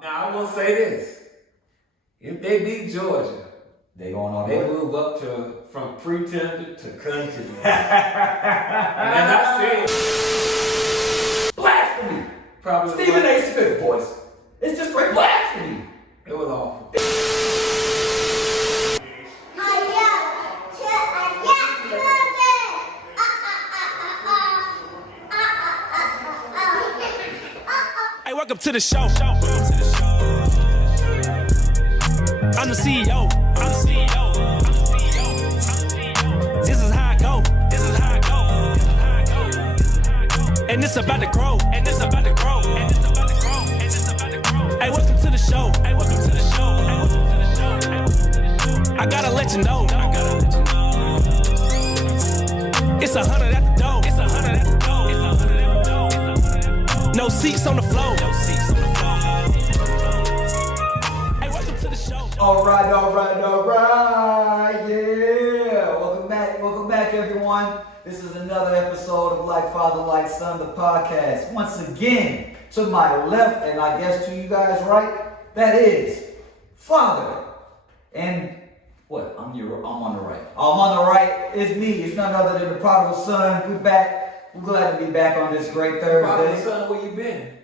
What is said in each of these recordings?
Now I will say this: if they beat Georgia, they going on. They move up from pretender to country. And as I said, blasphemy. Probably Stephen A. Smith, boys. It's just great blasphemy. It was awful. Hey, welcome to the show. I'm the CEO. This is how I go. And it's about to grow. Hey, welcome to the show. I gotta let you know. It's 100 at the door. No seats on the floor. Hey, welcome to the show. All right. Yeah. Welcome back, everyone. This is another episode of Like Father, Like Son, the podcast. Once again, to my left, and I guess to you guys right, that is Father. And what? I'm on the right. I'm on the right. It's me. It's none other than the prodigal son. We're back. We're glad to be back on this great Thursday. Prodigal son, where you been?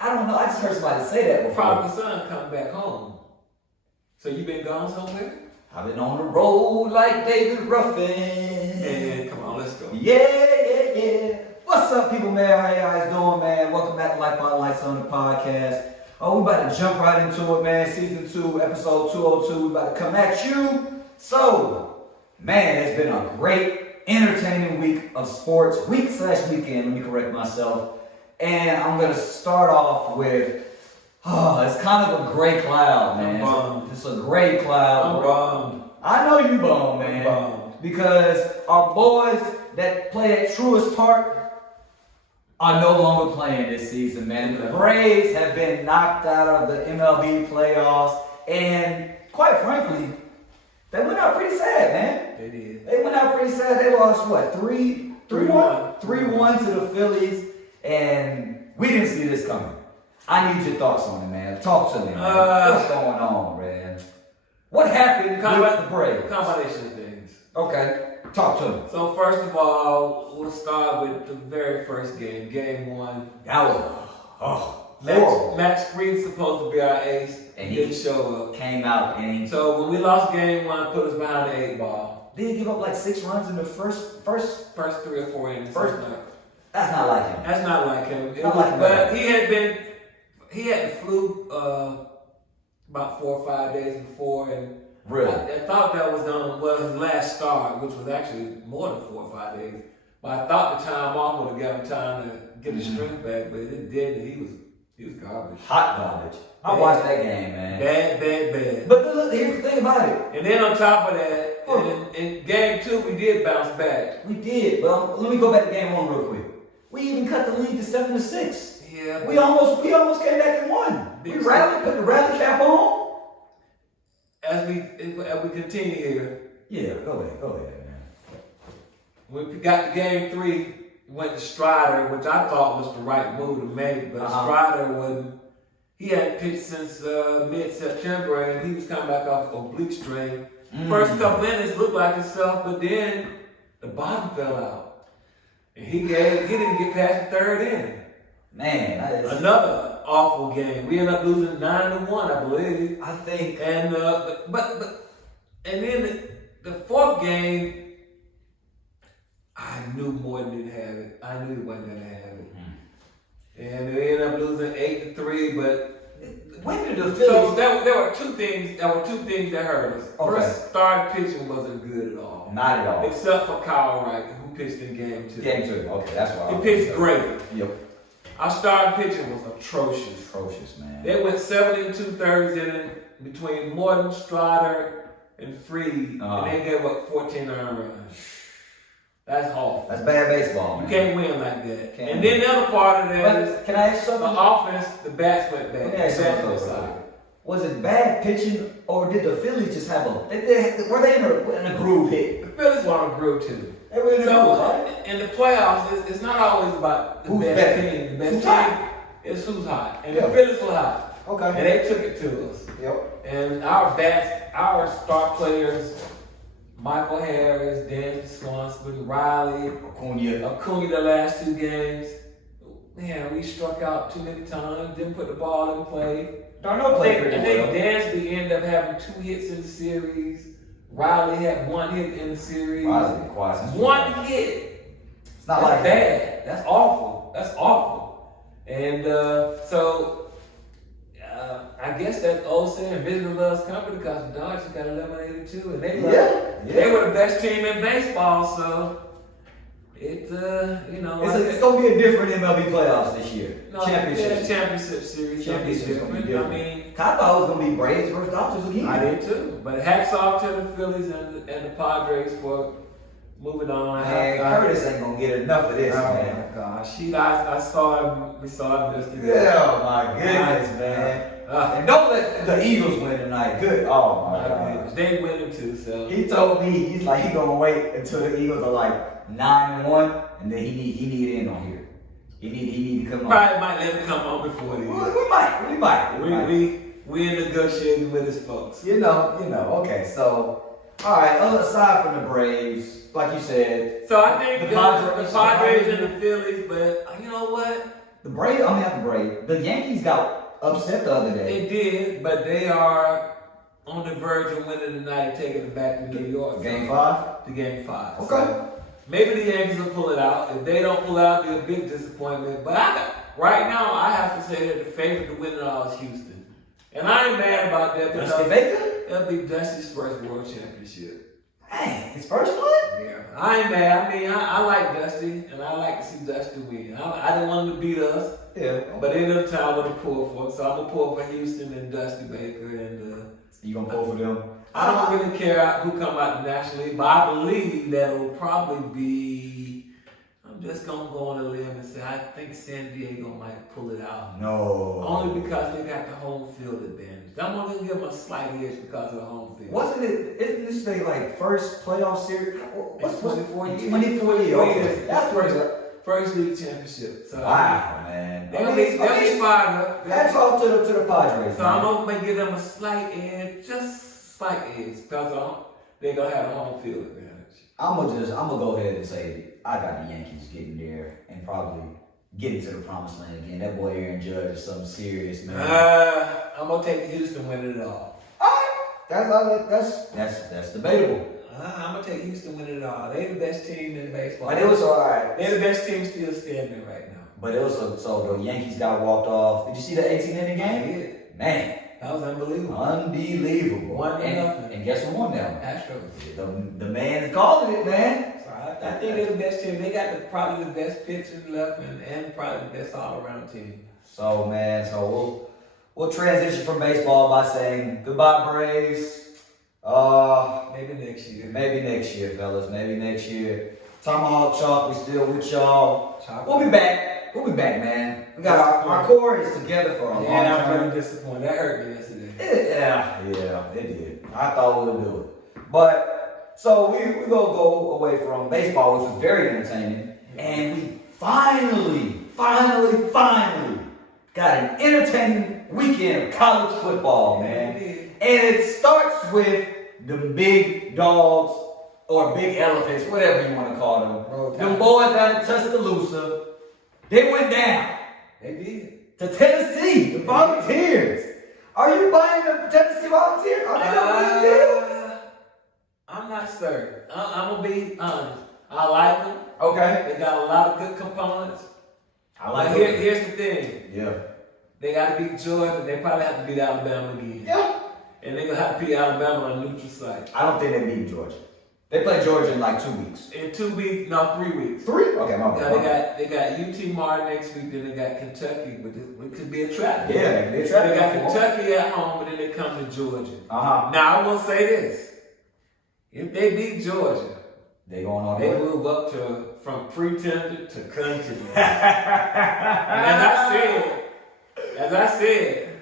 I don't know. I just heard somebody say that before. Prodigal son come back home. So you been gone somewhere? I've been on the road like David Ruffin. Yeah, come on, let's go. Yeah. What's up, people, man? How you guys doing, man? Welcome back to Like Father, Like Son, the podcast. Oh, we about to jump right into it, man. Season 2, episode 202. We about to come at you. So, man, it's been a great, entertaining week of sports. Week/weekend, let me correct myself. And I'm going to start off with, it's kind of a gray cloud, man. I'm bummed. It's a gray cloud. I'm bummed. I know you bummed, man. I'm bummed. Because our boys that play at Truist Park are no longer playing this season, man. The Braves have been knocked out of the MLB Playoffs. And quite frankly, they went out pretty sad, man. They did. They went out pretty sad. They lost, what, 3-1? 3-1 to the Phillies. And we didn't see this coming. I need your thoughts on it, man. Talk to me, man. What's going on, man? What happened with the Braves? Combination of things. Okay. Talk to me. So first of all, we'll start with the very first game, game 1. That was horrible. Max Fried's supposed to be our ace, And he didn't show up. Came out and So when we lost game 1, put us behind the 8 ball. did he give up like 6 runs in the first? First 3 or 4 innings. That's not like him. That's not like him. Like but he had the flu about 4 or 5 days before, and Really? I thought that was his last start, which was actually more than 4 or 5 days. But I thought the time off would have given him time to get his strength back, but it didn't. He was garbage. Hot garbage. I watched that game, man. Bad. But look, here's the thing about it. And then on top of that, in game 2, we did bounce back. We did. Well, let me go back to game 1 real quick. We even cut the lead to 7-6. Yeah. We almost came back and won. We rallied, put the rally cap on. As we continue here. Yeah, go ahead, man. When we got to game 3, we went to Strider, which I thought was the right move to make, but Strider wasn't. He hadn't pitched since mid-September, and he was coming back off oblique strain. First couple innings looked like himself, but then the bottom fell out, and he didn't get past the 3rd inning. Man, that is Another awful game. We ended up losing 9-1, I believe. I think. And and then the 4th game, I knew Morton didn't have it. I knew he wasn't gonna have it. And we ended up losing 8-3. But when did the Phillies? so there were two things. There were 2 things that hurt us. Okay. First, starting pitching wasn't good at all. Not at all. Except for Kyle Wright, who pitched in game 2. Game 2. Okay, that's why. He pitched great. Yep. Our starting pitching was atrocious. Atrocious, man. They went 7 2/3 inning between Morton, Strider, and Freed, and they gave up 14 earned runs. That's awful. That's bad baseball, man. You can't win like that. And then the other part of that is can I ask you the something? offense, the bats went bad. Let me ask you something, though. Was it bad pitching, or did the Phillies just have were they in a groove hit? The Phillies were on a groove too. They were in a groove, So right? in the playoffs, it's not always about the Who's best better? team. The Who's best hot? team is who's hot. And Yeah. the Phillies were hot. Okay. And they took it to us. Yep. And our star players, Michael Harris, Dan Swanson, Riley, Acuna the last 2 games. Man, we struck out too many times, didn't put the ball in play. Darno played pretty And well. Dansby ended up having 2 hits in the series. Riley had 1 hit in the series. Riley been quiet since 1 hit. It's not That's like bad. That's awful. That's awful. And I guess that old saying, "Business loves company," because the Dodgers got eliminated too, and they were the best team in baseball. So it's it's gonna be a different MLB playoffs this year. Championship series. Championship's gonna be different. I mean, I thought it was gonna be Braves versus Dodgers again. I did too. But hats off to the Phillies and the Padres for moving on. Man, Curtis ain't gonna get enough of this, man. Oh my gosh, I saw him. We saw him yesterday. Yeah, my goodness, man. And don't let the Eagles win tonight. Good. Oh my God. They winning too. So he told me he's gonna wait until the Eagles are like 9-1, and then he need in on here. He need to come on. Probably might let him come on before the We might. We in negotiating with his folks. You know. Okay, so all right. Aside from the Braves, like you said, So I think the Padres and the Phillies, but you know what? the Braves. I mean, not the Braves. The Yankees got upset the other day. They did, but they are on the verge of winning tonight and taking it back to New York. Game 5? To Game 5. Okay. So maybe the Yankees will pull it out. If they don't pull it out, it'll be a big disappointment. But right now, I have to say that the favorite to win it all is Houston. And I ain't mad about that because Dusty Baker? that'll be Dusty's first world championship. Dang, his first one? Yeah, I ain't mad. I mean, I like Dusty, and I like to see Dusty win. I didn't want him to beat us. Yeah. But in the time, I'm going to pull for it. So I'm going to pull for Houston and Dusty Baker. And You gonna pull for them? I don't really care who come out nationally, but I believe that it will probably be, I'm just going to go on a limb and say, I think San Diego might pull it out. No. Only because they got the home field advantage. I'm only going to give them a slight edge because of the home field. Isn't this thing like first playoff series? What's 24 years? 24 years. Okay. That's First league championship. So, wow, man. They'll be fired up. That's all to the Padres. So I'm going to give them a slight edge, just slight edge, because they're going to have a home field advantage. I'm gonna go ahead and say I got the Yankees getting there and probably getting to the promised land again. That boy Aaron Judge is something serious, man. I'm gonna take Houston winning it all. That's debatable. I'm gonna take Houston winning it all. They're the best team in baseball. But it was alright. They're the best team still standing right now. But it was so the Yankees got walked off. Did you see the 18-inning game? I did. Man, That was unbelievable. unbelievable. 1-0. And guess who won that? Astros. The man's calling it, man. So I think they're the best team. They got probably the best pitchers left and probably the best all-around team. So man, we'll transition from baseball by saying goodbye, Braves. Maybe next year. Maybe next year, fellas. Maybe next year. Tomahawk Chalk, we still with y'all. Chalk. We'll be back. Man. We got our core is together for a long And I'm time. really disappointed. That hurt me yesterday. Yeah, it did. I thought we would do it. But, so we're going to go away from baseball, which was very entertaining. And we finally got an entertaining weekend of college football, man. And it starts with the big dogs or big elephants, whatever you want to call them. Them boys down in Tuscaloosa, they went down. They did. To Tennessee, the Volunteers. Are you buying the Tennessee Volunteers? Are they the real deal? I'm not certain. I'm going to be honest. I like them. Okay. They got a lot of good components. I like But here's the thing. Yeah. They got to beat Georgia. They probably have to beat Alabama again. Yeah. And they're going to have to beat Alabama on a neutral site. I don't think they beat Georgia. They play Georgia in like 2 weeks. In 2 weeks, no, 3 weeks. 3? Okay, my bad. They got UT Martin next week, then they got Kentucky, but it could be a trap. Yeah, they can be a trap. They got Kentucky at home, but then they come to Georgia. Uh-huh. Now, I will say this. If they beat Georgia, They going on they there? move up from pretender to contender. And as I said,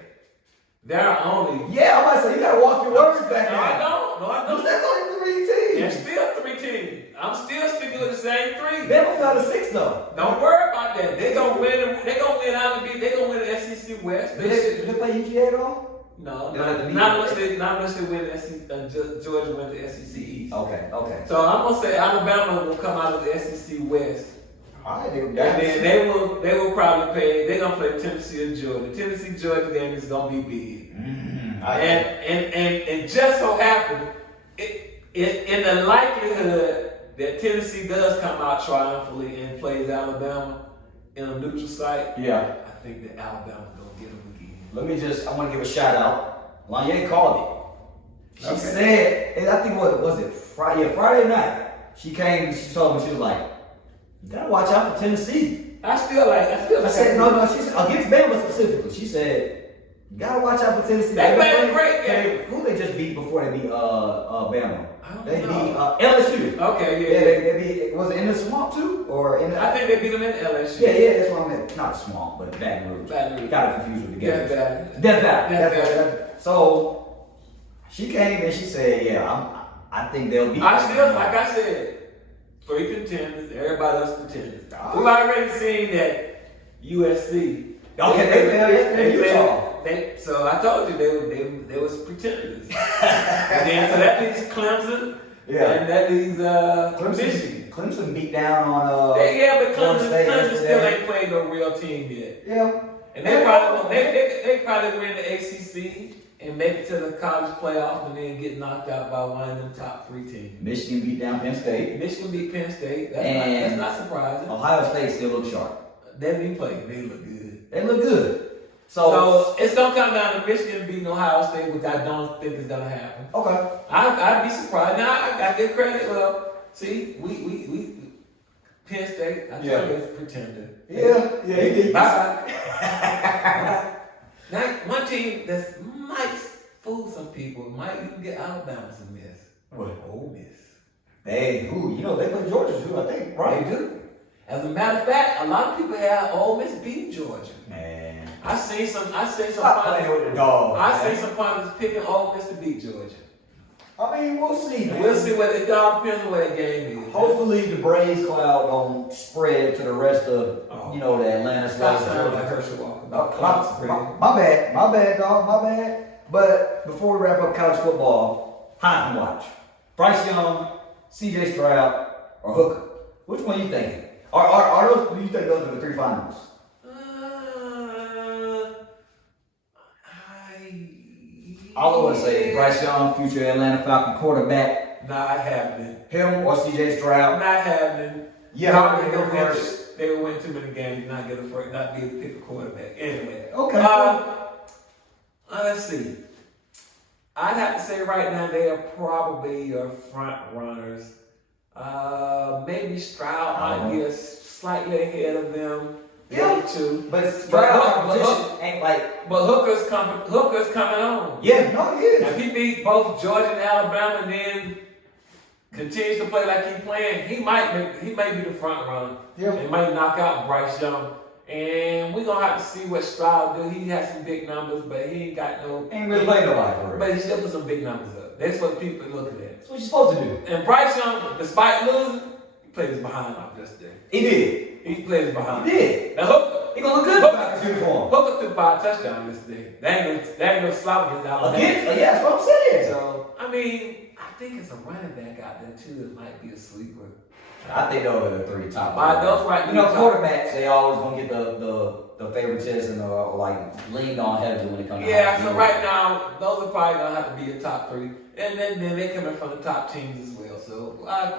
there are only... Yeah, I'm about to say, you got to walk your words back No, I now. don't. There's only 3 teams. There's still 3 teams. I'm still sticking with the same 3. Bama's got a 6 though. Don't worry about about that. They gonna win. They gonna win out of the. They gonna win the SEC West. Did they play UGA at all? No, They'll have to beat not unless they win the SEC. Georgia win the SEC East. Okay. So I'm gonna say Alabama will come out of the SEC West. All right, And then they will probably play. They're gonna play Tennessee or Georgia. Tennessee Georgia game is gonna be big. And just so happened, in the likelihood that Tennessee does come out triumphantly and plays Alabama in a neutral site, yeah, I think that Alabama's gonna get them again. I want to give a shout out. Lanye called it. She said, and I think what was it? Friday night. She came. She told me, she was like, "You gotta watch out for Tennessee." I said no. She said against Bama specifically. She said, "You gotta watch out for Tennessee." They played a great game. Who they just beat before they beat Bama? They know. beat LSU. Okay, yeah. Yeah, they beat. Was it in the swamp too, or in the? I think they beat them in LSU. Yeah, that's what I meant. Not swamp, but Baton Rouge. Baton Rouge. Got it confused with the games. Death Valley. Valley. So she came and she said, "Yeah, I think they'll beat." Like I said, 3 contenders. Everybody else contenders. We've already seen that USC. Okay, they Utah. So I told you they was pretenders. And then so that leaves Clemson. Yeah. And that leaves Michigan. Clemson beat down on but Florida State Clemson still yesterday. ain't played no real team yet. Yeah. And they probably win the ACC and make it to the college playoffs and then get knocked out by one of them top 3 teams. Michigan beat down Penn State. Michigan beat Penn State. And that's not surprising. Ohio State still looks sharp. They be playing. They look good. They look good. So it's gonna come down to Michigan beating Ohio State, which I don't think is gonna happen. Okay. I'd be surprised. Now I give credit. Well, see, we Penn State. I told you it's pretender. Yeah. Bye. Now one team that might fool some people might even get Alabama some miss. What? Ole Miss. They play Georgia too, I think, right? They do. As a matter of fact, a lot of people have Ole Miss beat Georgia. Man. I seen some Stop playing with the dog. I seen some pundits picking Ole Miss to beat Georgia. I mean, we'll see, man. We'll see what it all depends on what that game is. Hopefully the Braves cloud don't spread to the rest of the Atlanta Stop States. sounding like Herschel Walker. My bad, dog, my bad. But before we wrap up college football, Heisman watch. Bryce Young, CJ Stroud, or Hooker. Which one you thinking? Are those? Do you think those are the 3 finals? All I want to say is Bryce Young, future Atlanta Falcon quarterback. Not happening. Him or CJ Stroud. Not happening. Yeah, they go first. They would win too many games, not get a first, not be able to pick a quarterback. Anyway. Okay. Let's see. I'd have to say right now they are probably your front runners. Maybe Stroud might be slightly ahead of them. Yeah, too. But Stroud competition ain't like. But Hooker's coming on. Yeah, no, he is. If he beat both Georgia and Alabama, and then continues to play like he's playing, he might be the front runner. Yeah. He might knock out Bryce Young. And we're gonna have to see what Stroud do. He has some big numbers, but he ain't got no. Ain't really played nobody for real. But he still put some big numbers up. That's what people are looking at. That's what you're supposed to do. And Bryce Young, despite losing, he played his behind off yesterday. He did. He played his behind. He did. Now Hooker, He gonna look good in his uniform. Hooker threw 5 touchdowns yesterday. That ain't no slop against Alabama. Yeah, that's what I'm saying. So I mean, I think it's a running back out there too that might be a sleeper. I think those are the 3 top. Those right. Quarterbacks, they always gonna get the favoritism or like leaned on heavily when it comes to. Yeah, so right now those are probably gonna have to be a top 3, and then they coming from the top teams as well. So I'd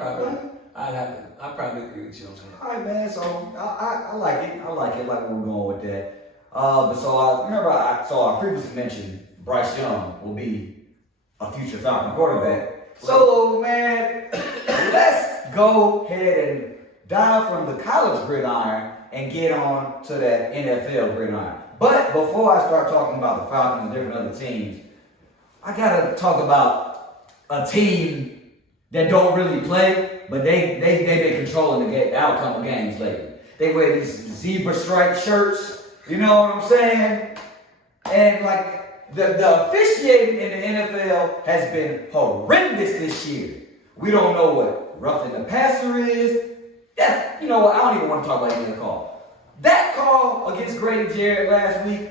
probably agree with you on that. All right, man. So I like it. I like where we're going with that. But so I previously mentioned Bryce Young will be a future Falcon quarterback. So man, let's go ahead and dive from the college gridiron and get on to that NFL gridiron. But before I start talking about the Falcons and different other teams, I gotta talk about a team that don't really play, but they've been controlling the outcome of games lately. They wear these zebra striped shirts, you know what I'm saying? And like the officiating in the NFL has been horrendous this year. We don't know what roughing the passer is. You know what? I don't even want to talk about any of the call. That call against Grady Jarrett last week,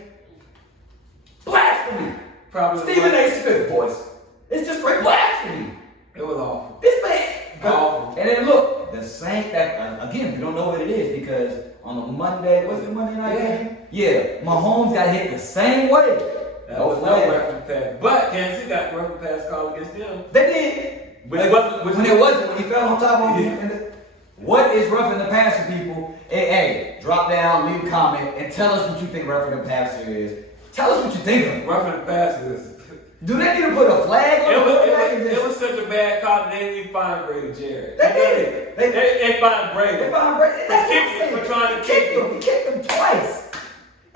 blasphemy. Probably Stephen A. Smith voice. It's just straight blasphemy. It was awful. This man. Awful. And then look, the same that again, we don't know what it is because on the Monday, was it Monday night game? Yeah, Mahomes got hit the same way. That was no reference pass. But Kansas City got reference pass called against them. They did. When it wasn't, when he fell on top of him. What is roughing the passer, people? Hey, drop down, leave a comment, and tell us what you think roughing the passer is. Tell us what you think of it. roughing the passes. Do they need to put a flag on It was such a bad call that they didn't even find Grady Jarrett. They did. They find Brady. They found Brady. That's They what I'm saying. for trying to kick him. He kicked him twice.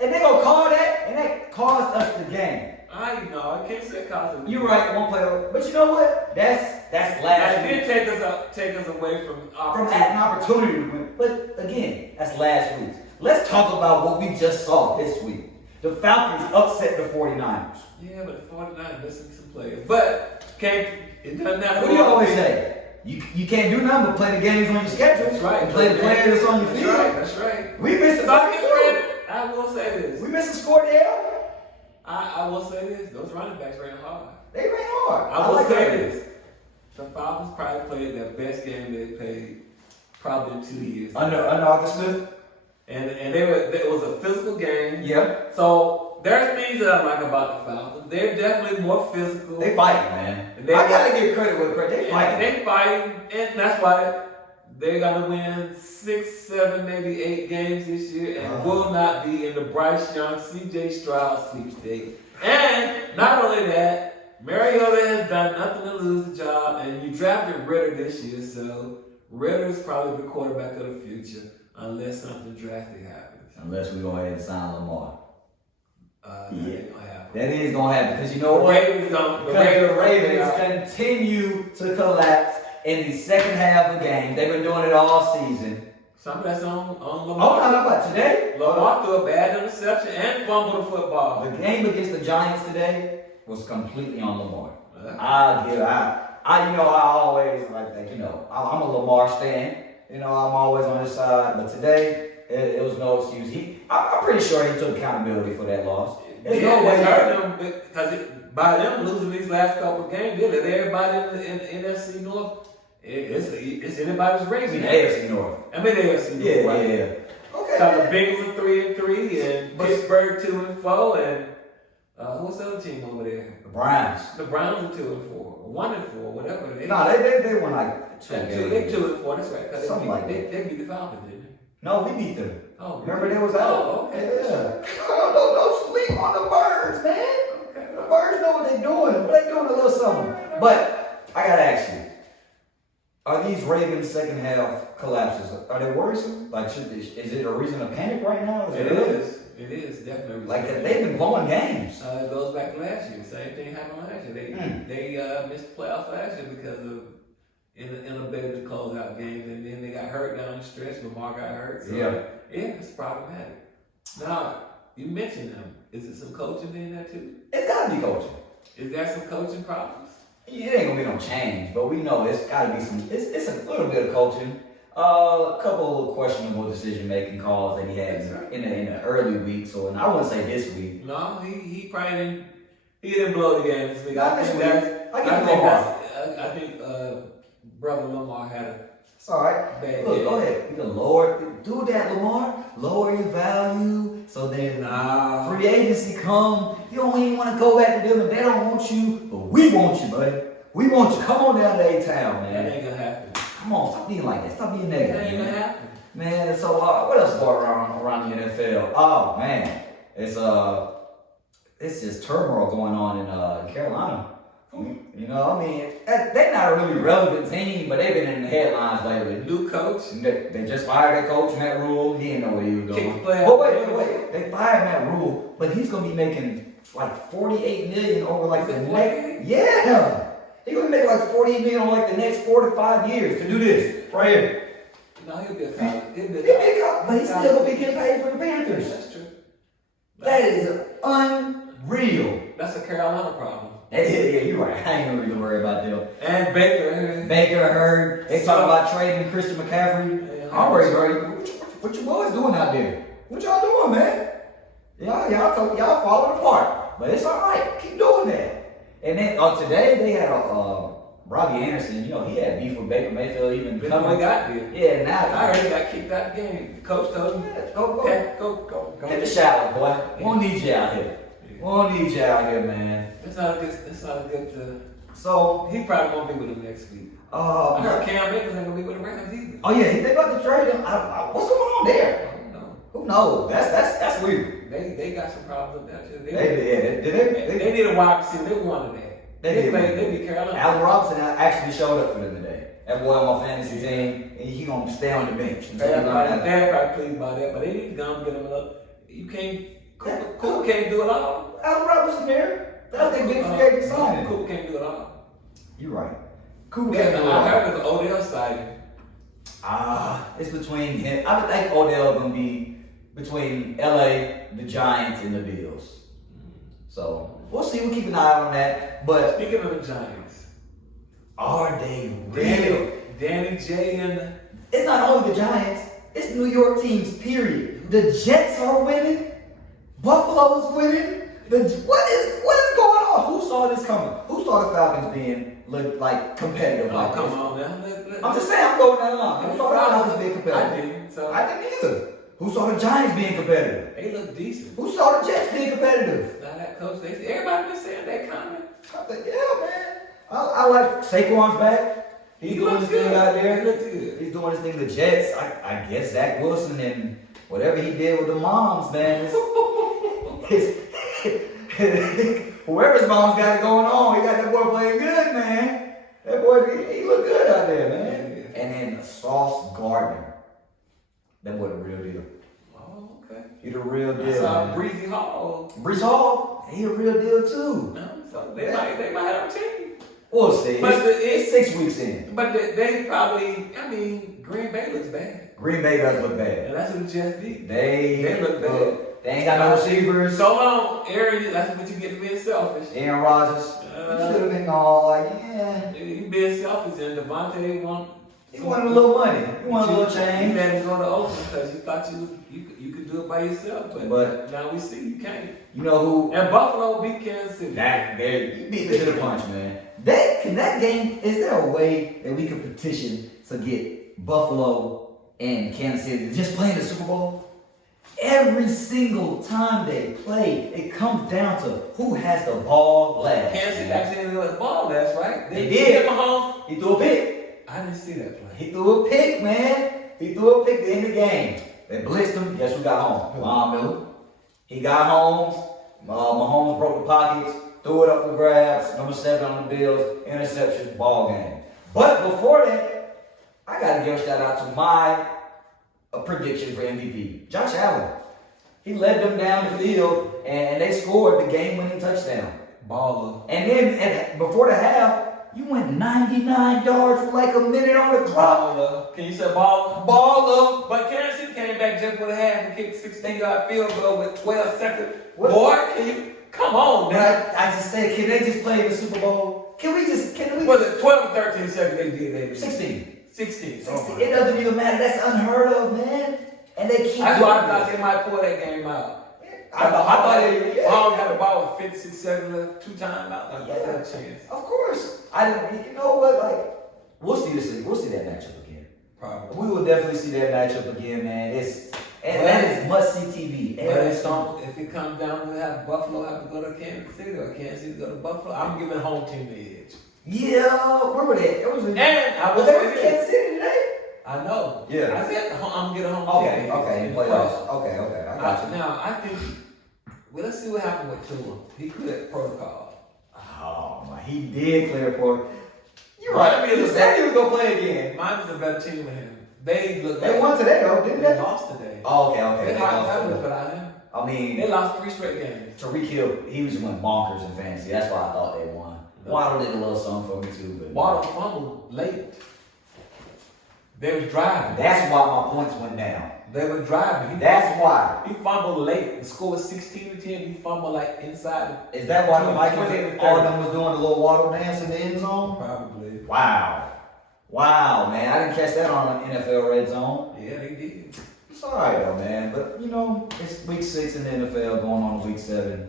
And they gonna call that, and that cost us the game. I know. I can't say cost us. You're right, one player. But you know what? That's last That week. did take us away from An opportunity to win. But again, that's last week. Let's talk about what we just saw this week. The Falcons upset the 49ers. Yeah, but the 49ers missing some players. But it doesn't matter. What do you always say? You can't do nothing but play the games on your schedule. That's right. And play the players that's on your field. That's right. We missed the Talking first credit, I will say this. We missed a score there. I will say this. Those running backs ran hard. They ran hard. I will like say that. this. The Falcons probably played their best game they played probably in 2 years. Under Arthur Smith? And it was a physical game. Yeah. So there's things that I like about the Falcons. They're definitely more physical. They fighting, man. I gotta give credit where credit. They fighting. They fighting, and that's why they gotta win 6, 7, maybe 8 games this year, and will not be in the Bryce Young, C.J. Stroud sweepstakes. And not only that, Mariota has done nothing to lose the job, and you drafted Ritter this year, so Ritter's probably the quarterback of the future, unless something drastic happens. Unless we go ahead and sign Lamar. That ain't gonna happen. That is gonna happen because you know The what? Ravens Ravens continue to collapse in the second half of the game. They've been doing it all season. Some of that's on Lamar. Oh, no, about today? Lamar threw a bad interception and fumbled the football. The game against the Giants today was completely on Lamar. I always like that. I'm a Lamar stan. I'm always on his side. But today, it was no excuse. I'm pretty sure he took accountability for that loss. There's no way. It hurt them because by them losing these last couple of games, everybody in the NFC North, it's anybody's race. The AFC North. The AFC North. Right? Yeah. Okay. So the Bengals are 3-3, and Pittsburgh 2-4, and what's the other team over there? The Browns. The Browns are 2-4, 1-4, whatever. They won like 2 games. They're 2-4. That's right. Something like that. They beat the Falcons, didn't they? No, we beat them. Oh, remember they was out. Oh, okay. Yeah. Don't sleep on the Birds, man. Okay. The Birds know what they're doing. They're doing a little something. But I gotta ask you, are these Ravens second half collapses, are they worrisome? Like, is it a reason to panic right now? It is. It is definitely. Like, they've been blowing games. It goes back to last year. Same thing happened last year. They missed the playoffs last year because of inability to close out games, and then they got hurt down the stretch. Lamar got hurt. So it's problematic. Now, you mentioned them. Is it some coaching in there too? It's gotta be coaching. Is there some coaching problems? It ain't gonna be no change, but we know it's gotta be some. It's a little bit of coaching. A couple of questionable decision-making calls that he had in the early weeks, and I wouldn't say this week. No, he probably didn't. He didn't blow the game this week. Not this week. I think brother Lamar had a. It's all right. Bad Look, game. go ahead. You can do that, Lamar. Lower your value, so then free agency come. You don't even want to go back to them, and they don't want you, but we want you, buddy. We want you. Come on down to A-Town, man. That ain't gonna happen. Come on, stop being like that. Stop being negative. That ain't gonna happen. Man, so what else going around the NFL? Oh man, it's just turmoil going on in Carolina. They're not a really relevant team, but they've been in the headlines lately. New coach. They just fired their coach, Matt Rule. He didn't know what he was doing. But wait. They fired Matt Rule, but he's gonna be making like $48 million over like the next. Yeah, he's gonna make like $48 million over like the next 4 to 5 years to do this right here. No, he'll be a foul. But he's still gonna be getting paid for the Panthers. That's true. That is unreal. That's a Carolina problem. Yeah, you're right. I ain't really worried about them. And Baker. Baker heard. They talk about trading Christian McCaffrey. I'm worried, bro. What you boys doing out there? What y'all doing, man? Y'all falling apart. But it's all right. Keep doing that. And then today they had Robbie Anderson. He had beef with Baker Mayfield even That's how he got there. Yeah, now I heard he got kicked out of the game. The coach told him, go. Hit the shower, boy. We don't need you out here. We don't need you out here, man. It's not a good. So he probably won't be with him next week. I heard Cam Akers ain't gonna be with the Rams either. Oh yeah, they about to trade him. What's going on there? I don't know. Who knows? That's weird. They got some problems up there too. They need a wide receiver. They wanted that. They be Carolina. Allen Robinson actually showed up for them today. That boy on my fantasy team, and he gonna stay on the bench. They're probably pleased by that, but they need to go and get him up. You can't. Cooper can't do it all. Allen Robinson there. That was their big free signing. Cooper can't do it all. You're right. Cooper can't do it all. I heard of the Odell signing. It's between him. I would think Odell gonna be between LA, the Giants, and the Bills. So we'll see. We'll keep an eye on that. But speaking of the Giants, are they real? Danny J and it's not only the Giants. It's New York teams. Period. The Jets are winning. Buffalo's winning. What is going on? Who saw this coming? Who saw the Falcons being like competitive like this? Come on now. I'm just saying. I'm going down the line. Who saw the Falcons being competitive? I didn't. I didn't either. Who saw the Giants being competitive? They look decent. Who saw the Jets being competitive? Now that coach, everybody been saying that comment. I think, yeah, man. I like Saquon's back. He's doing his thing out there. He looks good. He's doing his thing. The Jets, I guess Zach Wilson and whatever he did with the moms, man. Whoever's mom's got it going on, he got that boy playing good, man. That boy, he look good out there, man. Yeah. And then Sauce Gardner. That boy the real deal. Oh, okay. He the real deal. I saw man. Breezy Hall. Brees Hall, he a real deal too. No, so they might have a team. We'll see. But it's 6 weeks in. But they probably, Green Bay looks bad. Green Bay does look bad. And that's what the Jets did. They look bad. They ain't got no receivers. So long, Aaron, that's what you get for being selfish. Aaron Rodgers. He should have been all like, yeah. You being selfish, and Devontae he wanted a little money. He wanted a little change. You let him go to Oakland because you thought you could do it by yourself. But now we see you can't. You know who? And Buffalo beat Kansas City. You beat them to the punch, man. That game, is there a way that we could petition to get Buffalo and Kansas City to just play in the Super Bowl? Every single time they play, it comes down to who has the ball last. Kansas City actually didn't let the ball last, right? They did. Mahomes. He threw a pick. I didn't see that play. He threw a pick, man. He threw a pick at the end of the game. They blitzed him. Guess who got home? Von Miller. He got home. Mahomes broke the pockets, threw it up for grabs. Number 7 on the Bills. Interception. Ball game. But before that, I got to give a shout out to my prediction for MVP. Josh Allen. He led them down the field, and they scored the game-winning touchdown. Baller. And then before the half, you went 99 yards with like a minute on the clock. Baller. Can you say baller? Baller. But Kansas City came back just for the half and kicked 16-yard field goal with 12 seconds. What? Boy, can you come on, man? I just said, can they just play the Super Bowl? Can we? Was it 12 or 13 seconds they did? 16. 16. It doesn't even matter. That's unheard of, man. And they keep. That's why I thought they might pull that game out. I thought they got the ball with 56 seconds left, 2 timeouts. Yeah, a chance. Of course. I didn't. You know what? Like, we'll see that matchup again. Probably. We will definitely see that matchup again, man. That is must see TV. But if it comes down to have Buffalo have to go to Kansas City or Kansas City go to Buffalo, I'm giving home team the edge. Yeah, where were they? Was they in Kansas City today? I know. Yeah. I said I'm gonna get a home team. Okay. Playoffs. Okay. I got you. Now I think. Well, let's see what happened with Tua. He cleared protocol. Oh my, he did clear protocol. You're right. You said he was gonna play again. Mine was a better team than him. They won today though, didn't they? They lost today. Oh, okay. They lost today. But I mean, they lost 3 straight games. Tariq Hill, he was went bonkers in fantasy. That's why I thought they won. Waddle did a little something for me too, but Waddle fumbled late. They was driving. That's why my points went down. They were driving. That's why. He fumbled late. The score was 16-10. He fumbled like inside. Is that why the Vikings all of them was doing the little waddle dance in the end zone? Probably. Wow, man. I didn't catch that on NFL Red Zone. Yeah, they did. It's alright though, man. But you know, it's week 6 in the NFL, going on to week 7.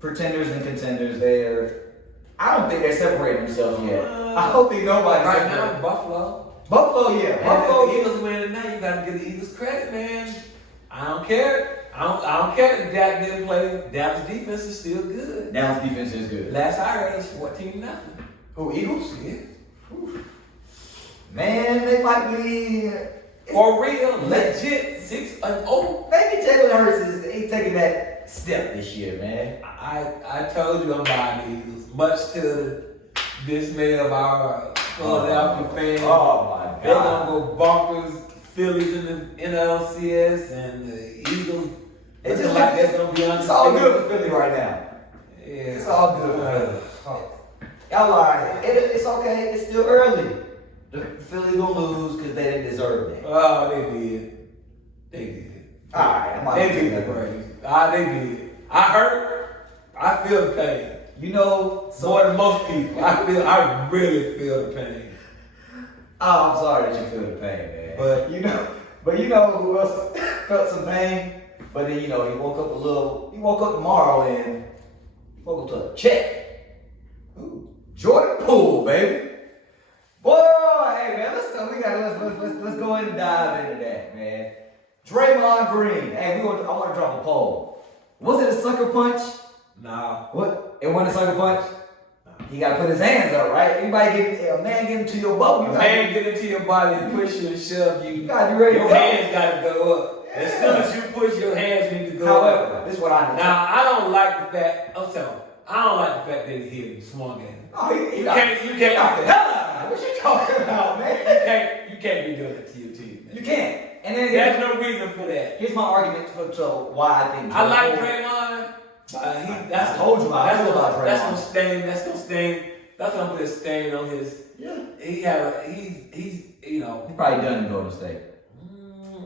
Pretenders and contenders, I don't think they're separating themselves yet. I don't think nobody's Right separating. now, Buffalo. Buffalo, yeah. And Buffalo, if the Eagles win tonight, you gotta give the Eagles credit, man. I don't care. I don't care that Dak didn't play. Dallas defense is still good. Dallas defense is good. Last I heard, it's 14-0. Who, Eagles? Yeah. Man, they might be. For real, legit 6-0. Maybe Jalen Hurts ain't taking that step this year, man. I told you I'm buying the Eagles, much to the dismay of our Philadelphia fans. Oh my They're God. gonna go bonkers. Phillies in the NLCS and the Eagles. It's It's just like it's gonna be It's all undefeated. good for Philly right now. Yeah. It's all good for Philly. Y'all alright. It's okay. It's still early. The Philly gonna lose because they didn't deserve that. Oh, they did. They did. Alright, They beat the Braves. They did. I hurt. I feel the pain. You know, More than most people. I really feel the pain. Oh, I'm sorry that you feel the pain, man. But you know who else felt some pain? But then he woke up tomorrow and he woke up to a check. Ooh, Jordan Poole, baby. Boy, hey man, let's go ahead and dive into that, man. Draymond Green. Hey, I want to drop a poll. Was it a sucker punch? Nah. What? It wasn't a sucker punch? He got to put his hands up, right? A man get into your bubble. A man get into your body and push you and shove you. You gotta be ready Your to go. hands gotta go up. Yeah. As soon as you push, your hands need to go However, up. this is what I know. Now, I don't like the fact, I'm telling you, I don't like the fact that he hit him, swung at him. Oh, he You knocked can't, the hell out of him. What you talking about, man? you can't be doing it to your team, man. You can't. And then There's no reason for that. here's my argument for why I think. I like Jordan Draymond. I told you how I feel about Draymond. That's gonna stain. That's gonna put a stain on his. Yeah. He's He probably done in Golden State.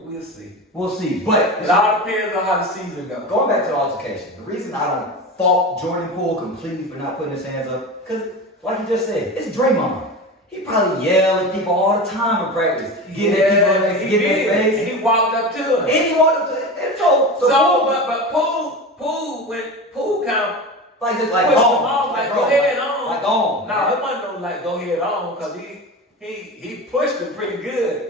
We'll see. We'll see. But It all depends on how the season goes. going back to the altercation, the reason I don't fault Jordan Poole completely for not putting his hands up, because like you just said, it's Draymond. He probably yell at people all the time in practice. Get at people, get in their face. He walked up to him. And he wanted to. And so But Poole kind of like pushed him on, off, like go ahead on. like on. No, it wasn't no like go ahead on, because he pushed it pretty good.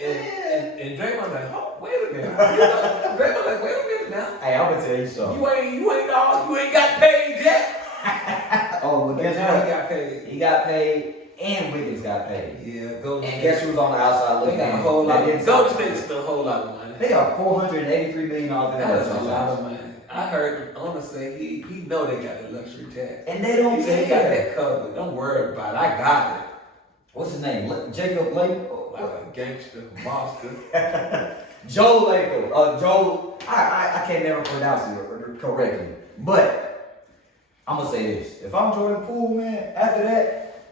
And Draymond like, oh, wait a minute. Draymond like, wait a minute now. Hey, I'm gonna tell you something. You ain't got paid yet. Oh, but guess Now what? he got paid. He got paid, and Wiggins got paid. Yeah, go. And guess who's on the outside They looking got a in? whole lot. That Golden State spent a whole lot of money. They got $483 million in That's a that. lot of money. I heard Owner say he know they got the luxury tax. And they don't He said he got care. that covered. Don't worry about it. I got it. What's his name? Jacob Lake? Like a gangster monster. Joe Lake. Joe. I can't never pronounce it correctly. But I'm gonna say this: if I'm Jordan Poole, man, after that,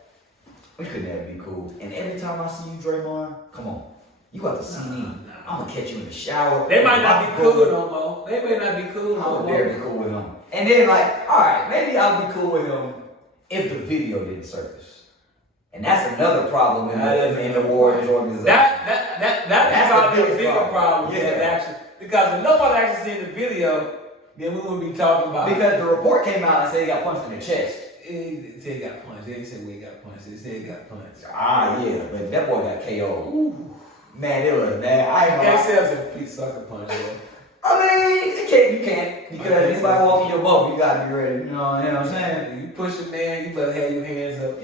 we could never be cool. And every time I see you, Draymond, come on, you got to see me. I'm gonna catch you in the shower. They might not be cool no more. They may not be cool I no would more. dare be cool with him. And then like, all right, maybe I'll be cool with him if the video didn't surface. And that's another problem in the Warriors organization. That's probably a biggest bigger problem. Yeah. Than actually, because if nobody actually seen the video, then we wouldn't be talking about it. Because the report came out and said he got punched in the chest. He said he got punched. They didn't say where he got punched. They said he got punched. Ah, yeah, but that boy got KO'd. Ooh. Man, it was bad. I ain't Can't gonna say it's a complete sucker punch, though. I mean, you can't. Because anybody walk in your boat, you gotta be ready. You know what I'm saying? You push a man, you better have your hands up.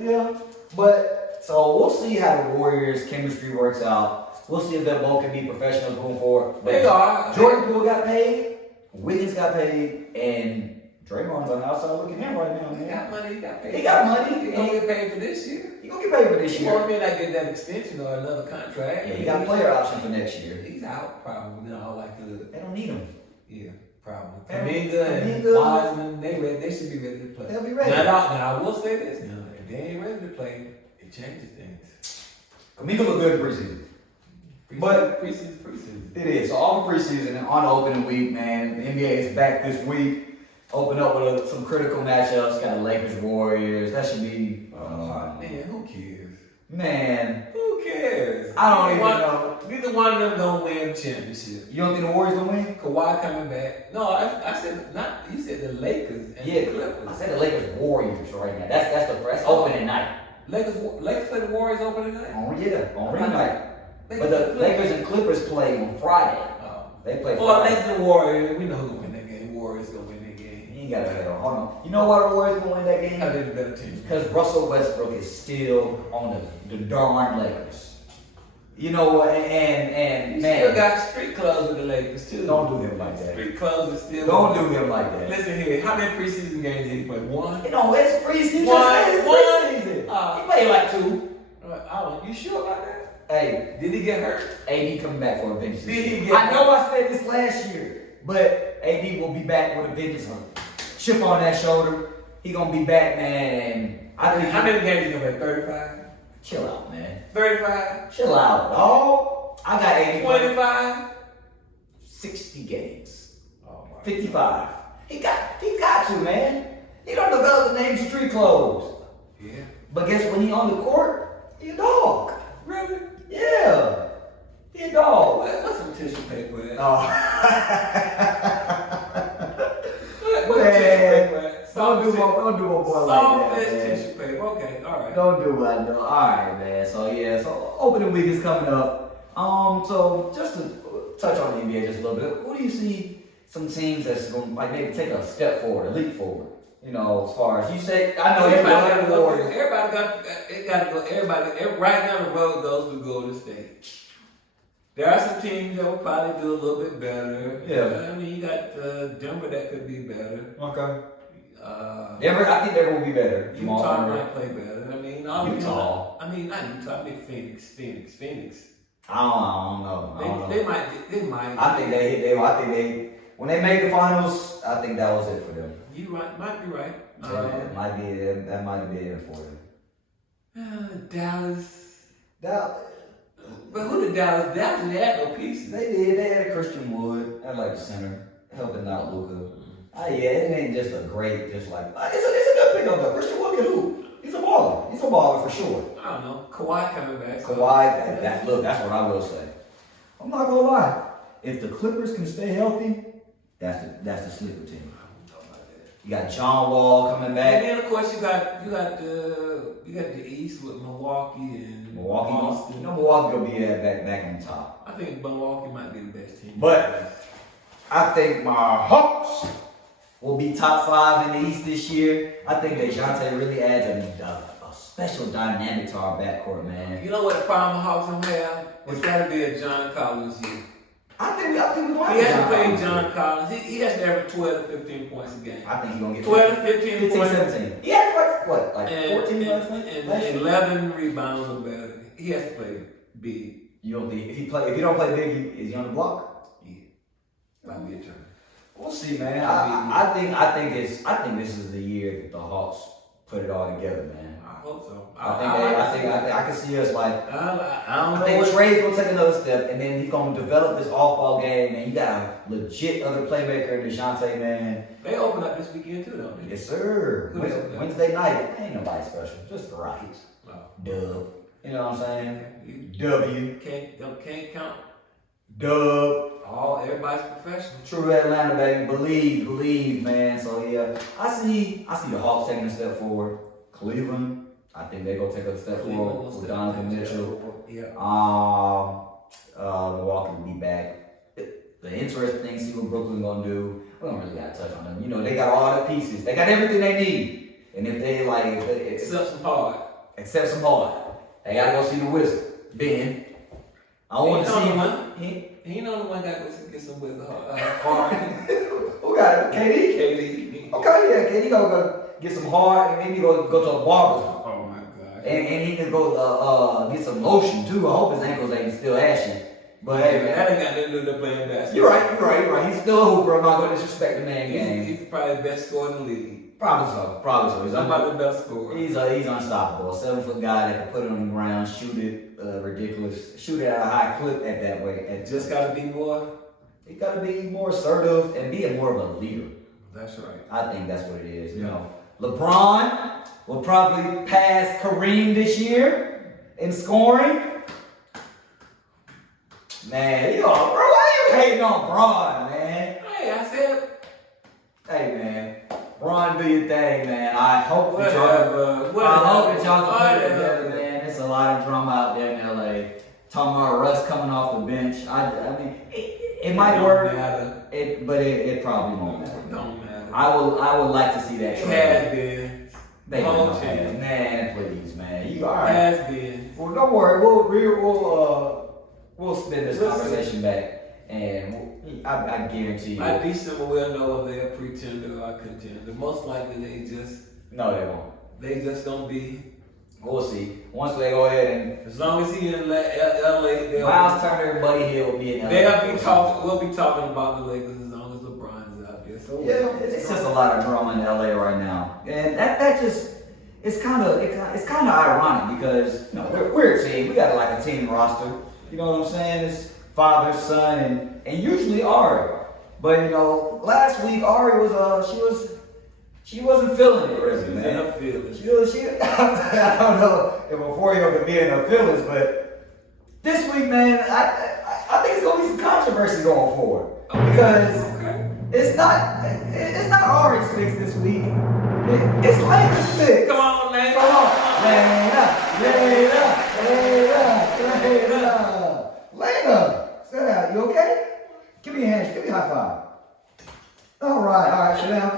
Yeah. But, so we'll see how the Warriors' chemistry works out. We'll see if they both can be professionals going forward. But They are. Jordan Poole got paid, Wiggins got paid, and Draymond's on the outside looking in right now, He man. got money, he got paid. He got money. He gonna get paid for this year. He gonna get paid for this He year. won't be like get that extension or another contract. Yeah, he got a player option for next year. He's out probably now, like the They don't need him. yeah, probably. Kuminga Kuminga and Heisman, Wiseman, they should be ready to play. They'll be ready. Now I will say this now, if they ain't ready to play, it changes things. Kuminga look good in preseason. But- preseason. It is. So all the preseason and on the opening week, man. The NBA is back this week. Open up with some critical matchups. Got the Lakers, Warriors. That should be. Man, who cares? Man, Who cares? I don't even know. These Either one of them gonna win the championship. You don't think the Warriors gonna win? Kawhi coming back. No, I said not. You said the Lakers and the Clippers. I said the Lakers Warriors right now. That's opening night. Lakers play the Warriors opening night. Opening night. But the Lakers and Clippers play on Friday. Oh. They play Well, Friday. Lakers and Warriors. We know who's gonna win that game. Warriors gonna win that game. You ain't gotta hold on. You know why the Warriors gonna win that game? I did a better team. Because Russell Westbrook is still on the darn Lakers. You know what? And You man, still got street clothes with the Lakers too. don't do him like that. Street clothes is still. Don't do him like that. Listen here. How many preseason games did he play? One. You know, it's preseason. One. He played like 2. Oh, you sure about that? Hey, Did he get hurt? AD coming back for a vengeance. Did he get I know I said this last year, but AD will be back with a vengeance. Chip on that shoulder. He gonna be back, man. And I think How many games he gonna play? 35. chill out, man. 35. Chill out, dog. I got 80. 25. 60 games. Oh my 55. He got to, man. He don't develop the name street clothes. Yeah. But guess when he on the court, he a dog. Really? Yeah. He a dog. What's some tissue paper at? Oh. What Man, tissue paper at? don't do my boy like Soft that, as man. tissue paper. Okay, all right. Don't do what I do. Alright, man. So opening week is coming up. So just to touch on the NBA just a little bit, who do you see some teams that's going to like maybe take a step forward, a leap forward? You know, as far as you say, I know Everybody you're got to the go. Warriors. It got to go. Right now the road goes to Golden State. There are some teams that will probably do a little bit better. Yeah. I mean, you got Denver that could be better. Okay. Denver, I think Denver will be better. Utah might play better. I mean, Utah. I mean, not Utah. I mean, Phoenix. I don't know. They might. I think they when they made the finals, I think that was it for them. You might be right. That might be it for them. Dallas. Dallas. But who did Dallas? Dallas they had no pieces. They did. They had Christian Wood. I like the center, helping out Luka. Yeah, it ain't just a great, just like it's a good pickup though. Christian Wood can hoop. He's a baller. He's a baller for sure. I don't know. Kawhi coming back. Kawhi, that's what I will say. I'm not gonna lie. If the Clippers can stay healthy, that's the sleeper team. You got John Wall coming back. And then of course you got the East with Milwaukee and Boston. You know Milwaukee will be back on top. I think Milwaukee might be the best team. But I think my Hawks will be top 5 in the East this year. I think DeJounte really adds a special dynamic to our backcourt, man. You know what the problem Hawks don't have? It's got to be a John Collins year. I think we're going He hasn't played John Collins. He has to average 12 to 15 points a game. I think he's going to get 12 to 15 15, points. 17. He had what, like And, 14 last night? and 11 rebounds or better. He has to play big. You don't think if you don't play big, is he on the block? Yeah. Might be a turn. We'll see, man. I think this is the year that the Hawks put it all together, man. I hope so. I can see us like. I I think Trey's gonna take another step, and then he's gonna develop this off-ball game, and you got a legit other playmaker in DeJounte, man. They open up this weekend too, don't they? Yes, sir. Who they open up? Wednesday night, ain't nobody special, just the Rockets. Oh. Dub. You know what I'm saying? You W. can't count. Dub. Everybody's professional. True Atlanta, baby. Believe, man. So yeah, I see the Hawks taking a step forward. Cleveland, I think they gonna take a step forward with Donovan Mitchell. Yeah. Milwaukee will be back. The interesting thing, see what Brooklyn gonna do. We don't really gotta touch on them. You know, they got all the pieces. They got everything they need. And if they Except some hard. accept some hard, they gotta go see the Wizard. Ben. I want to see him. He know the one got to go get some with hard. Who got it? KD? KD. Okay, yeah, KD go get some hard, and maybe go to a barber. Oh my God. And he can go get some lotion too. I hope his ankles ain't still ashy. But hey, man, that ain't got nothing to do with playing basketball. You're right. He's still a hooper. I'm not going to disrespect the man game. He's probably the best scorer in the league. Probably so. He's Somebody the best scorer. He's unstoppable. A 7-foot guy that can put it on the ground, shoot it ridiculous, shoot it at a high clip at that way. Just got to be more. He got to be more assertive and be more of a leader. That's right. I think that's what it is. You know, LeBron will probably pass Kareem this year in scoring. Man, you all, bro, why you hating on Braun, man? Hey, I said, Hey, man. Braun, do your thing, man. I hope that y'all can put it together, man. There's a lot of drama out there in LA. Talking about Russ coming off the bench. I mean, it might work, but it probably won't matter. It don't matter. I would like to see that It trade. has been. They Whole don't have. team. Man, please, man. You all It right? has been. Well, don't worry. We'll spin this conversation back, and I guarantee you. By December, we'll know if they're a pretender or a contender. Most likely, No, they won't. they just gonna be. We'll see. Once they go ahead As long as he in LA, and Miles Turner and Buddy Hill will be in LA. We'll be talking about the Lakers as long as LeBron's out there. So Yeah, it's just a lot of drama in LA right now, and that just it's kind of ironic because we're a team. We got like a team roster. You know what I'm saying? It's father, son, and usually Ari. But last week Ari she wasn't feeling it really, man. in her feelings. I don't know if before you could be in her feelings, but this week, man, I think it's gonna be some controversy going forward because it's not Ari's fix this week. It's Lane's fix. Come on, Lane. Come on, Lena, sit down. You okay? Give me a hand. Give me a high five. All right. Sit down.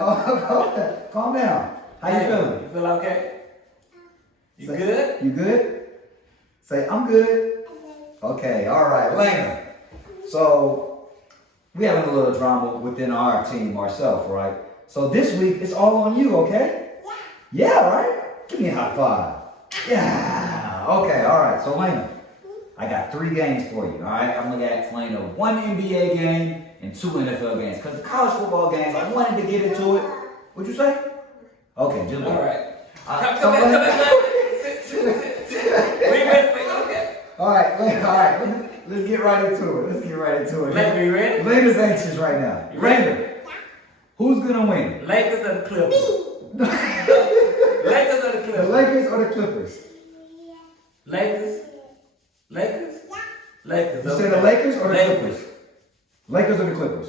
Calm down. How you feeling? You feel okay? You Say, good? You good? Say, I'm good. Okay, all right, Lena. So, we having a little drama within our team ourselves, right? So this week, it's all on you, okay? Yeah, right? Give me a high five. Yeah. Okay, all right. So, Lena, I got 3 games for you, all right? I'm going to ask Lena 1 NBA game and 2 NFL games. Because the college football games, I wanted to get into it. What'd you say? Okay, just All right. so Come in. Sit. Okay. All right. Let's get right into it. Lane, you ready? Lena's anxious right now. You ready? Lena, who's gonna win? Lakers or the Clippers? Lakers or the The Clippers? Lakers or the Clippers? Lakers? Lakers. You say the Lakers or the Clippers? Lakers or the Clippers?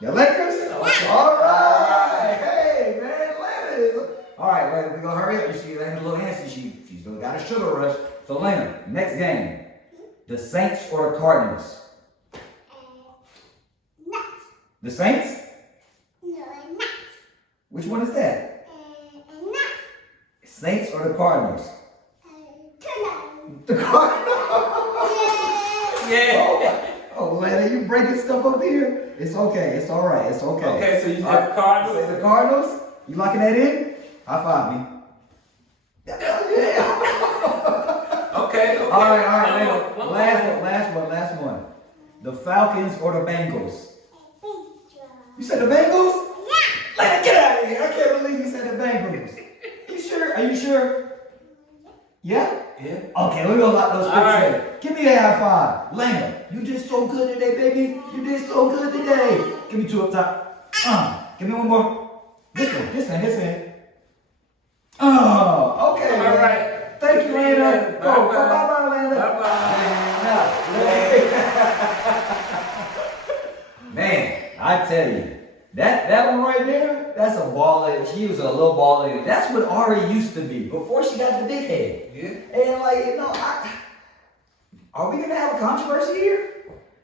The Lakers? All right. Hey, man, Lena. All right, Lena, we gonna hurry up. You see, Lena's a little antsy. She's still got a sugar rush. So, Lena, next game, the Saints or the Cardinals? The Saints? Which one is that? Saints or the Cardinals? The Cardinals. Yeah. Oh, Lena, you breaking stuff up here? It's okay. It's all right. It's okay. Okay, so you All said right. the Cardinals? Say the Cardinals? You locking that in? High five me. Yeah. Okay. All right, Lena. Last one. The Falcons or the Bengals? You said the Bengals? Yeah. Lena, get out of here. I can't believe you said the Bengals. You sure? Are you sure? Yeah? Yeah. Okay, we're gonna lock those picks right. in. Give me a high five. Lena, you did so good today, baby. You did so good today. Give me 2 up top. Give me one more. This one. Oh, okay. All right. Thank you, Lena. Go. Bye-bye. Bye-bye, Lena. Bye-bye. Man, I tell you, that one right there, that's a baller. She was a little baller. That's what Ari used to be before she got the big head. Yeah. And are we gonna have a controversy here?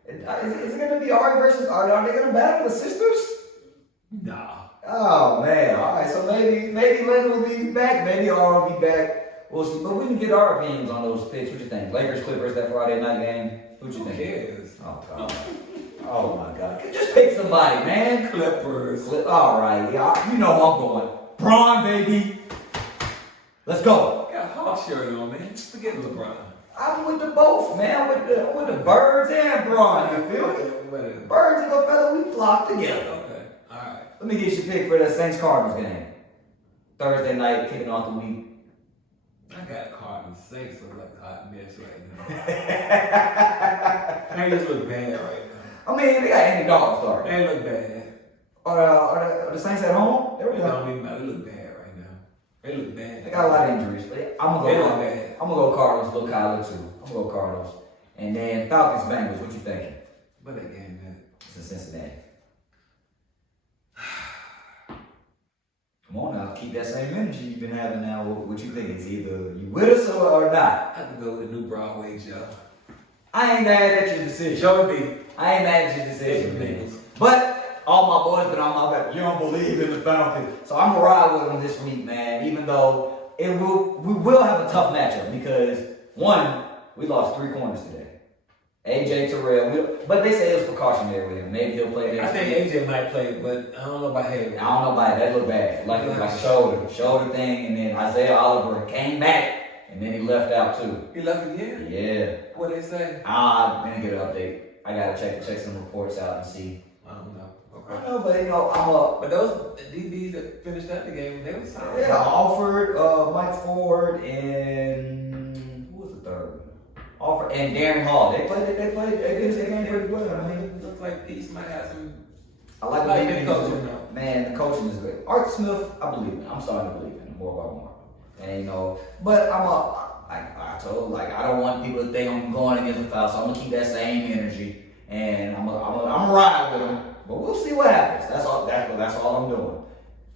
Is it gonna be Ari versus? Are they gonna battle the sisters? Nah. Oh man! All right, so maybe Lena will be back. Maybe Ari will be back. We'll see. But we can get our opinions on those picks. What you think? Lakers, Clippers, that Friday night game. What you Who think? cares? Oh God! Oh my God! Just pick somebody, man. Clippers. All right, yeah. You know I'm going. Braun, baby. Let's go. Got a Hawk shirt on, man. Forget LeBron. I'm with the both, man. With the Birds and Braun. You feel me? Whatever. Birds and the fella, we flock together. Okay. All right. Let me get your pick for the Saints Cardinals game. Thursday night, kicking off the week. I got Cardinals. Saints look like a hot mess right now. They just look bad right now. I mean, they got Andy Dalton starting. They look bad. Are the Saints at home? They It really like, don't even matter. They look bad right now. They look bad. they got a lot of injuries. But I'm They gonna look go. bad. I'm gonna go Cardinals. Little Kyler too. I'm gonna go Cardinals. And then Falcons Bengals, what you thinking? What that game is? It's in Cincinnati. Come on now, keep that same energy you've been having now. What you think? Is either you with us or not? I have to go with the new Broadway Joe. I ain't mad at your decision. Joe B. I ain't mad at your decision, man. But all my boys been on my back. You don't believe in the Falcons. So I'm gonna ride with them this week, man. Even though we will have a tough matchup because one, we lost 3 corners today. AJ Terrell, but they say it was precautionary with him. Maybe he'll play next I think week. AJ might play, but I don't know about him. I don't know about it. That looked bad. Like shoulder thing, and then Isaiah Oliver came back, and then he left out too. He left again? Yeah. What they say? I didn't get an update. I gotta check some reports out and see. I don't know. I know, but you know, I'm up. But those DBs that finished out the game, they were solid. Yeah, Alford, Mike Ford, and who was the third? Alford and Darren Hall. They did their game pretty well. I mean, It looks like East might have some. I like the Like way the he's coaching, doing. though. Man, the coaching is great. Art Smith, I believe in. I'm starting to believe in him more by more. And you know, but I told I don't want people to think I'm going against the foul, so I'm gonna keep that same energy and I'm gonna ride with them. But we'll see what happens. That's all I'm doing.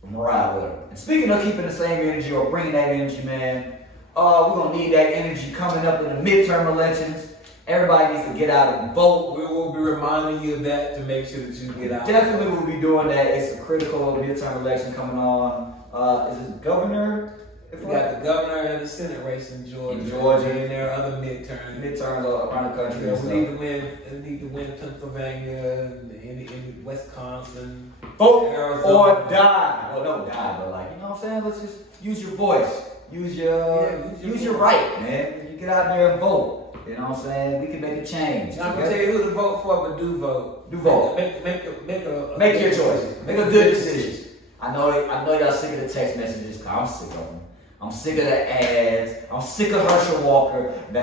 I'm gonna ride with them. And speaking of keeping the same energy or bringing that energy, man, we're gonna need that energy coming up in the midterm elections. Everybody needs to get out and vote. We will be reminding you of that to make sure that you get out. Definitely will be doing that. It's a critical midterm election coming on. Is it governor? We got the governor and the Senate race in Georgia. And there are other midterms. Midterms around the country. Yeah, and we stuff. need to win Pennsylvania and in Wisconsin. Vote Arizona. or die. Well, don't die, but like, you know what I'm saying? Let's just use your voice. Use your right, man. You get out there and vote. You know what I'm saying? We can make a change. I'm gonna tell you who to vote for, but do vote. Do vote. Make your choice. Make a good decision. I know y'all sick of the text messages, cause I'm sick of them. I'm sick of the ads. I'm sick of Herschel Walker. I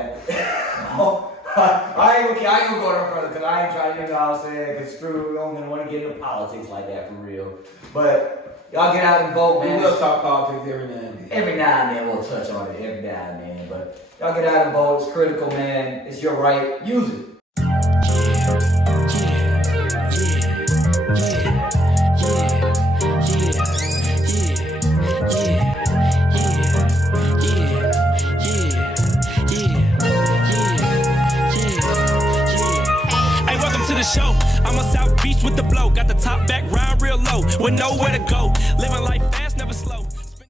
ain't gonna go there further because I ain't trying to, you know what I'm saying? Because screw, we don't want to get into politics like that for real. But y'all get out and vote, man. We will talk politics every now and then. Every now and then we'll touch on it. Every now and then. But y'all get out and vote. It's critical, man. It's your right. Use it. Show. I'm a South Beach with the blow. Got the top back round real low with nowhere to go. Living like